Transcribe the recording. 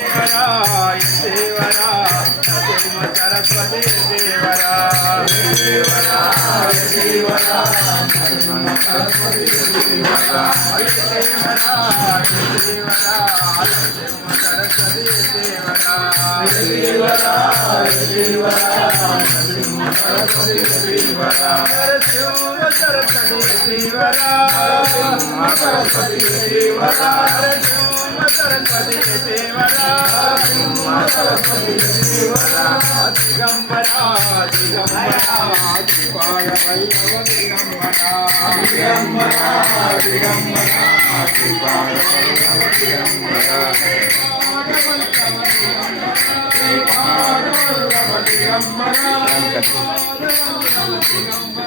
Devara Saraswati Devara Devara Devara Saraswati Devara Devara Devara Saraswati Devara Devara Devara Saraswati Devara Saraswati Devara Saraswati Devara Saraswati Devara Saraswati Devara Digambara Digambara దిపాల వల్లవ Digambara Digambara Digambara దిపాల వల్లవ Digambara Digambara